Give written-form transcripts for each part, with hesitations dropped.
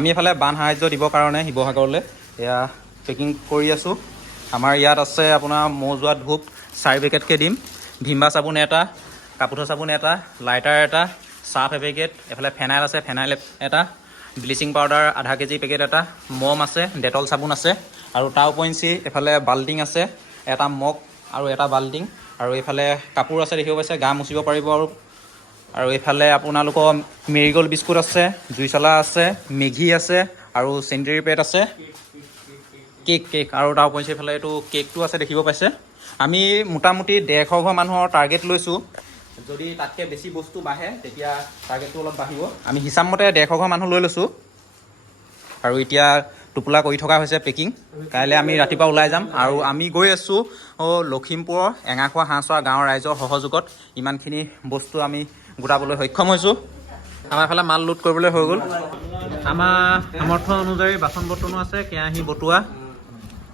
আমি এফালে বান সাহায্য দিবৰ কাৰণে শিৱসাগৰলৈ এয়া পেকিং কৰি আছোঁ। আমাৰ ইয়াত আছে আপোনাৰ মৌ যোৱা ধূপ 4 পেকেটকৈ দিম, ভিমবা চাবোন এটা, কাপোৰ চাবোন এটা, লাইটাৰ এটা, চাৰ্ফ এপেকেট, এফালে ফেনাইল আছে, ফেনাইল এটা, ব্লিচিং পাউডাৰ আধা কেজি পেকেট এটা, মম আছে, ডেটল চাবোন আছে আৰু তাৰ উপৰিঞ্চি এফালে বাল্টিং আছে, এটা মগ আৰু এটা বাল্টিং, আৰু এইফালে কাপোৰ আছে দেখিব পাইছে, গা মুচিব পাৰিব। আৰু এইফালে আপোনালোকৰ মেৰিগ'ল্ড বিস্কুট আছে, জুইচলা আছে, মেগী আছে আৰু চেনিটেৰী পেড আছে, কেক আৰু তাৰ উপৰিঞ্চি এইফালে এইটো কেকটো আছে দেখিব পাইছে। আমি মোটামুটি 150 ঘৰ মানুহৰ টাৰ্গেট লৈছোঁ। যদি তাতকৈ বেছি বস্তু বাঢ়ে তেতিয়া টাৰ্গেটটো অলপ বাঢ়িব। আমি হিচাপমতে 150 ঘৰ মানুহ লৈ লৈছোঁ আৰু এতিয়া টোপোলা কৰি থকা হৈছে পেকিং। কাইলৈ আমি ৰাতিপুৱা ওলাই যাম আৰু আমি গৈ আছোঁ লখিমপুৰৰ এঙাৰখোৱা হাঁহচোৱা গাঁৱৰ ৰাইজৰ সহযোগত ইমানখিনি বস্তু আমি গোটাবলৈ সক্ষম হৈছোঁ। আমাৰ এইফালে মাল লোড কৰিবলৈ হৈ গ'ল। আমাৰ সামৰ্থ্য অনুযায়ী বাচন বৰ্তনো আছে, কেৰাহী বটোৱা,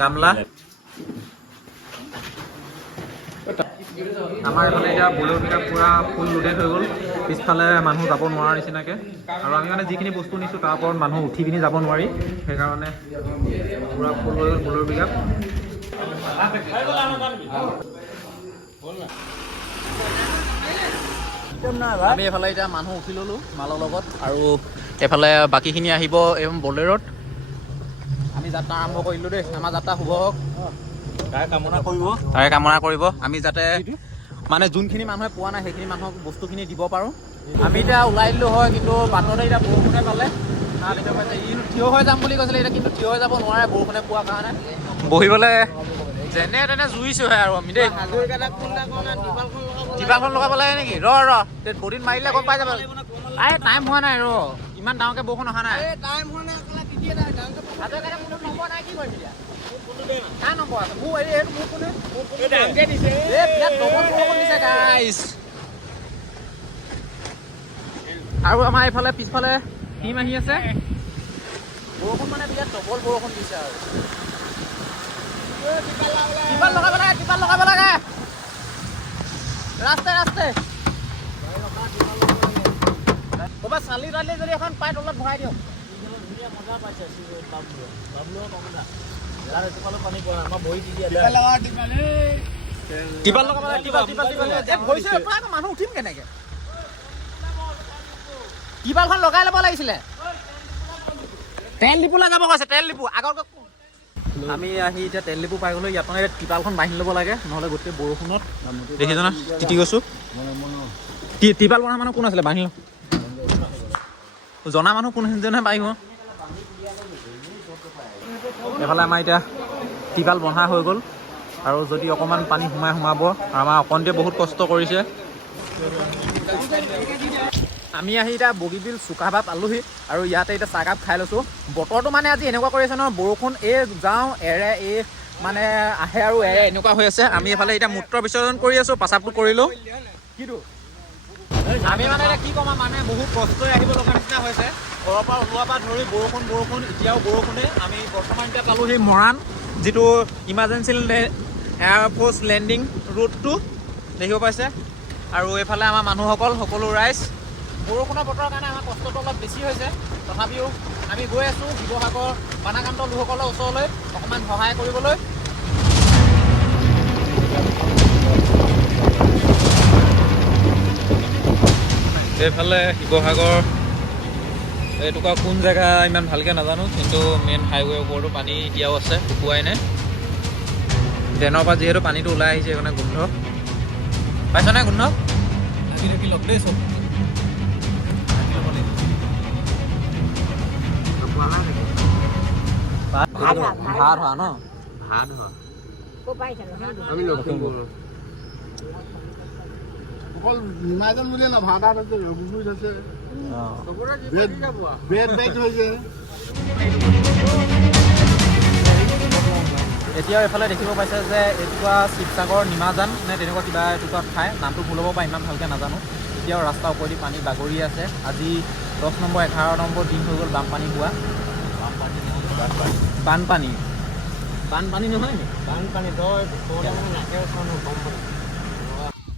গামলা। আমাৰ এইফালে এতিয়া বলেৰোকেইটা পূৰা ফুল লোডেড হৈ গ'ল, পিছফালে মানুহ যাব নোৱাৰা নিচিনাকৈ। আৰু আমি মানে যিখিনি বস্তু নিছোঁ তাৰ ওপৰত মানুহ উঠি পিনি যাব নোৱাৰি, সেইকাৰণে পূৰা ফুল হৈ গ'ল বলেৰোকেইটা। আমি এইফালে এতিয়া মানুহ উঠি ল'লোঁ মালৰ লগত, আৰু এইফালে বাকীখিনি আহিব এই বলেৰোত। আমি যাত্ৰা আৰম্ভ কৰিলোঁ দেই, আমাৰ যাত্ৰা শুভ হওক, তাৰে কামনা কৰিব। আমি যাতে মানে যোনখিনি মানুহে পোৱা নাই সেইখিনি মানুহক বস্তুখিনি দিব পাৰোঁ। আমি এতিয়া ওলাই দিলোঁ হয়, কিন্তু বাটতে এতিয়া বৰষুণে পালে। ই থিয় হৈ যাম বুলি কৈছিলে, এতিয়া কিন্তু থিয় হৈ যাব নোৱাৰে বৰষুণে পোৱাৰ কাৰণে। বহিবলৈ যেনে তেনে জুইছোহে আৰু আমি দেই। টিপালখন লগাব লাগে নেকি? বডিত মাৰিলে গম পাই যাব। টাইম হোৱা নাই, ইমান ডাঙৰকৈ বৰষুণ অহা নাই। আৰু আমাৰ এইফালে পিছফালে টিম আহি আছে। বৰষুণ মানে বিৰাট ডবল বৰষুণ দিছে আৰু। টিপাল লগাব লাগে ৰাস্তাই। ক'ৰবাত চালি তালি যদি এখন পাই তলত ভৰাই দিয়ক। মানুহ উঠিম কেনেকে? টিপালখন লগাই ল'ব লাগিছিলে। তেল ডিপুলৈ যাব কৈছে, তেল ডিপু আগৰ। আমি আহি এতিয়া তেল ডিপু পাই গ'লো। ইয়াত মানে টিপালখন বান্ধি ল'ব লাগে, নহ'লে গোটেই বৰষুণত দেখিছানে তিতি গৈছোঁ। টিপাল বন্ধা মানুহ কোন আছিলে? বান্ধি লওঁ, জনা মানুহ কোনজনহে পাৰিব। এইফালে আমাৰ এতিয়া টিপাল বন্ধা হৈ গ'ল, আৰু যদি অকণমান পানী সোমাব। আমাৰ অকণিতে বহুত কষ্ট কৰিছে। আমি আহি এতিয়া বগীবিল চুকাফা পালোহি, আৰু ইয়াতে এতিয়া চাহকাপ খাই লৈছোঁ। বতৰটো মানে আজি এনেকুৱা কৰি আছে নহয়, বৰষুণ যাওঁ এৰে, মানে আহে আৰু এৰে, এনেকুৱা হৈ আছে। আমি এইফালে এতিয়া মূত্ৰ বিসৰ্জন কৰি আছোঁ, প্ৰস্ৰাৱটো কৰিলোঁ। কিটো আমি মানে এতিয়া কি ক'ম, মানে বহুত কষ্টই আহিব লগা নিচিনা হৈছে। ঘৰৰ পৰা ওলোৱাৰ পৰা ধৰি বৰষুণ, এতিয়াও বৰষুণে। আমি বৰ্তমান এতিয়া পালোহি মৰাণ, যিটো ইমাৰ্জেঞ্চি এয়াৰফ'ৰ্চ লেণ্ডিং ৰুটটো দেখিব পাইছে। আৰু এইফালে আমাৰ মানুহসকল, সকলো ৰাইজ। বৰষুণৰ বতৰৰ কাৰণে আমাৰ কষ্টটো অলপ বেছি হৈছে, তথাপিও আমি গৈ আছোঁ শিৱসাগৰ বানাক্ৰান্ত লোকসকলৰ ওচৰলৈ অকণমান সহায় কৰিবলৈ। এইফালে শিৱসাগৰ এইটুকুৰা কোন জেগা ইমান ভালকৈ নাজানো, কিন্তু মেইন হাইৱেৰ ওপৰতো পানী এতিয়াও আছে, শুকুৱাই নাই। ড্ৰেইনৰ পৰা যিহেতু পানীটো ওলাই আহিছে, সেইকাৰণে গোন্ধ পাইছনে? গোন্ধ থাকি লগ দেই চব। ভাত হোৱা ন? আমি লখিমপুৰ অকল নিমাজন বুলিয়ে ন, ভাত আছে, ৰঘুপুৰিত আছে, এতিয়াও এইফালে দেখিব পাইছে যে এটুকুৰা শিৱসাগৰ নিমাজান নে তেনেকুৱা কিবা এটুকুৰা ঠাই, নামটো ভুল হ'ব পাৰে, ইমান ভালকৈ নাজানো। এতিয়াও ৰাস্তাৰ ওপৰেদি পানী বাগৰি আছে। আজি 10 নম্বৰ 11 নম্বৰ দিন হৈ গ'ল বানপানী হোৱা। বানপানী নহয় নি?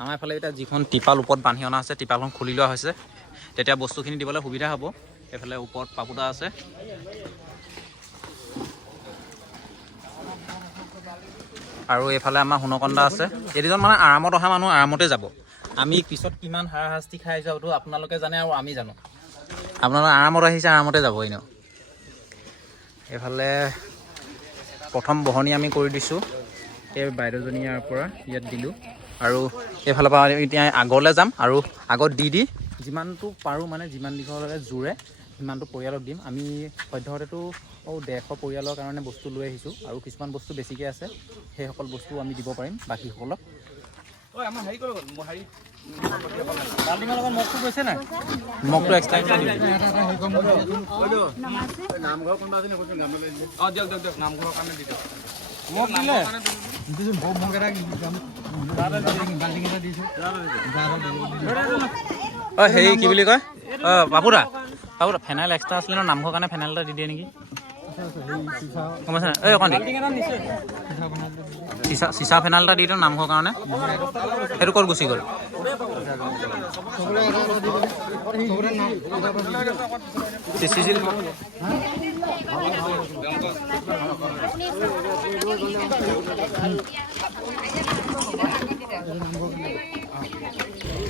আমাৰ এইফালে এতিয়া যিখন টিপাল ওপৰত বান্ধি অনা আছে, টিপালখন খুলি লোৱা হৈছে, তেতিয়া বস্তুখিনি দিবলৈ সুবিধা হ'ব। এইফালে ওপৰত পাপুদা আছে। আৰু এইফালে আমাৰ হুনকন্দা আছে। এইকেইজন মানে আৰামত অহা মানুহ আৰামতে যাব। আমি পিছত কিমান হাৰাশাস্তি খাই যাওঁতো আপোনালোকে জানে আৰু আমি জানো। আপোনালোকে আৰামত আহিছে, আৰামতে যাব এনেও। এইফালে প্ৰথম বহনি আমি কৰি দিছোঁ। এই বাইদেউজনী ইয়াৰ পৰা ইয়াত দিলোঁ আৰু এইফালৰ পৰা এতিয়া আগলৈ যাম আৰু আগত দি যিমানটো পাৰোঁ মানে যিমান দীঘললৈ জোৰে সিমানটো পৰিয়ালক দিম। আমি সদ্যহতেতো 150 পৰিয়ালৰ কাৰণে বস্তু লৈ আহিছোঁ আৰু কিছুমান বস্তু বেছিকৈ আছে, সেইসকল বস্তু আমি দিব পাৰিম বাকীসকলক। মগটো এক্সট্ৰা দিম। হেৰি কি বুলি কয় বাবুদা ফেনাইল এক্সট্ৰা আছিলে ন, নামঘৰৰ কাৰণে ফেনাইল এটা দি দিয়ে নেকি গম পাইছে? এই অকণ দি চিচা ফেনাইল এটা দি দিওঁ নামঘৰৰ কাৰণে। সেইটো ক'ত গুচি গ'ল?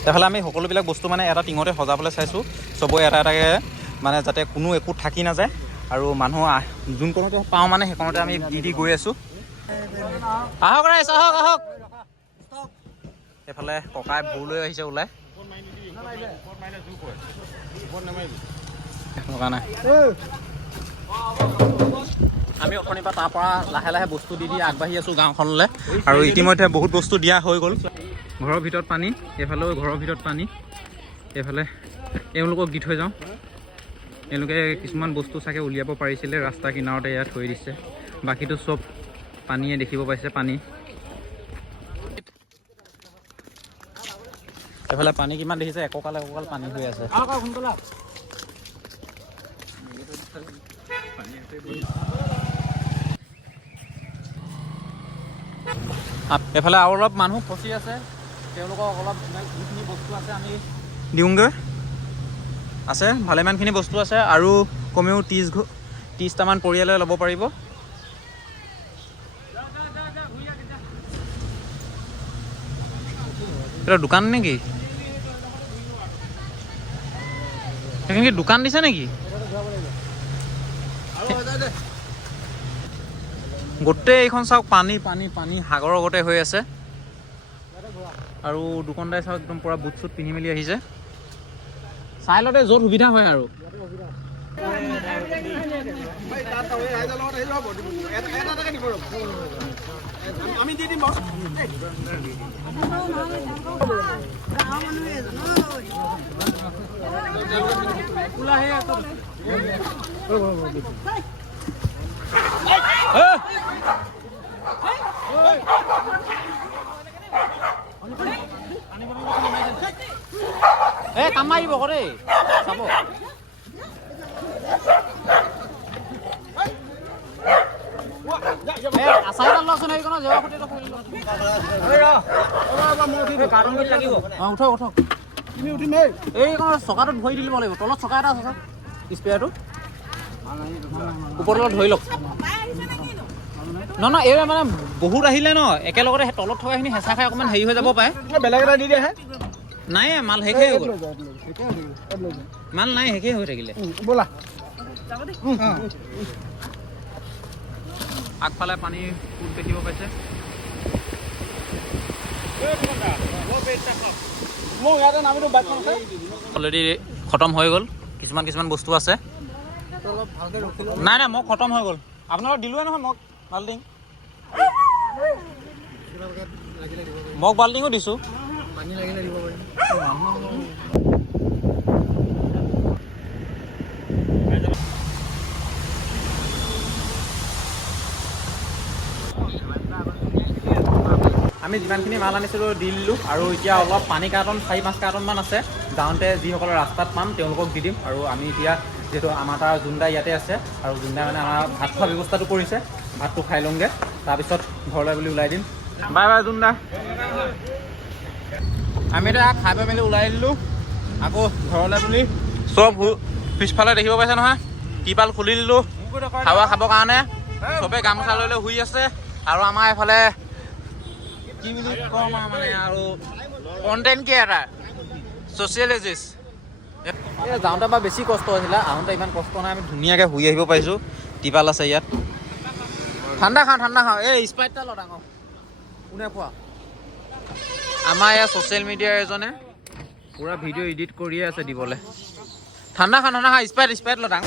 এইফালে আমি সকলোবিলাক বস্তু মানে এটা টিঙতে সজাবলৈ চাইছোঁ, চবৰে এটা এটাকৈ মানে যাতে কোনো একো থাকি নাযায় আৰু মানুহ যোনকণতে পাওঁ মানে সেইকণতে আমি দি গৈ আছোঁ। আহক ৰাইজ, আহক আহক। এইফালে ককাই ভোৰ লৈ আহিছে ওলাই। নাই আমি অথনিৰ পৰা তাৰ পৰা লাহে লাহে বস্তু দি আগবাঢ়ি আছোঁ গাঁওখনলৈ আৰু ইতিমধ্যে বহুত বস্তু দিয়া হৈ গ'ল। ঘৰৰ ভিতৰত পানী, এইফালেও ঘৰৰ ভিতৰত পানী। এইফালে এওঁলোকক দি থৈ যাওঁ। এওঁলোকে কিছুমান বস্তু চাগে উলিয়াব পাৰিছিলে, ৰাস্তা কিনাৰতে ইয়াত থৈ দিছে। বাকীটো চব পানীয়ে দেখিব পাইছে, পানী। এইফালে পানী কিমান দেখিছে, একঁকাল একঁকাল পানী হৈ আছে। এইফালে আৰু অলপ মানুহ ফচি আছে, তেওঁলোকক অলপ যিখিনি বস্তু আছে আমি দিওঁগৈ। আছে ভালেমানখিনি বস্তু আছে আৰু কমেও 30টামান পৰিয়ালে ল'ব পাৰিব। এটা দোকান নেকি? সেইখিনি কি দোকান দিছে নেকি? গোটেই এইখন চাওক পানী পানী পানী সাগৰৰ আগতে হৈ আছে। আৰু দোকানদাৰে চাওক একদম পুৰা বুট চুট পিন্ধি মেলি আহিছে। চাই লওঁতে য'ত সুবিধা হয় আৰু। আমি দি দিম কাম মাৰিব কৰে চাব। চকাটোত ভৰি দি দিব লাগিব, তলত চকা এটা আছে স্পেয়াৰটো ওপৰত ধৰি লওক। নহয় এই মানে বহুত আহিলে ন, একেলগতে তলত থকাখিনি হেঁচা খাই অকণমান হেৰি হৈ যাব পাৰে। বেলেগ এটা দি দিয়ে নাই, মাল শেষেই হৈ গ'ল। মাল নাই, শেষেই হৈ থাকিলে। ব'লা আগফালে পানী ফুট দেখিব পাইছে। অলৰেডি খতম হৈ গ'ল, কিছুমান বস্তু আছে। নাই নাই মই খতম হৈ গ'ল, আপোনালোক দিলোৱে নহয় মগ বাল্টিং। মগ বাল্টিঙো দিছোঁ। আমি যিমানখিনি মাল আনিছিলোঁ দি দিলোঁ আৰু এতিয়া অলপ পানী কাৰ্টন 4-5 কাৰ্টনমান আছে। যাওঁতে যিসকলে ৰাস্তাত পাম তেওঁলোকক দি দিম। আৰু আমি এতিয়া যিহেতু আমাৰ তাৰ জোনদা ইয়াতে আছে আৰু জোনদাই মানে আমাৰ ভাত খোৱা ব্যৱস্থাটো কৰিছে, ভাতটো খাই লওঁগৈ, তাৰপিছত ঘৰলৈ বুলি ওলাই দিম। Bye bye জোনদা। আমি এতিয়া খাই বৈ মেলি ওলাই দিলোঁ আকৌ ঘৰলৈ বুলি। পিছফালে দেখিব পাইছে নহয় টিপাল খুলি দিলোঁ হাৱা খাবৰ কাৰণে চবেই গামোচা লৈ লৈ শুই আছে আৰু আমাৰ এইফালে কি বুলি কম আৰু মানে আৰু কণ্টেণ্ট ক্ৰিয়েটাৰ ছ'চিয়েলজিষ্ট যাওঁতে বা বেছি কষ্ট হৈছিলে আহোঁতে ইমান কষ্ট নাই আমি ধুনীয়াকৈ শুই আহিব পাৰিছোঁ টিপাল আছে ইয়াত ঠাণ্ডা খাওঁ এই স্প্ৰাইট এটা ল ডাঙৰ কোনে খোৱা আমাৰ ইয়াত ছ'চিয়েল মিডিয়াৰ এজনে পুৰা ভিডিঅ' এডিট কৰিয়ে আছে দিবলৈ ঠাণ্ডা খা স্প্ৰাইট ল ডাঙৰ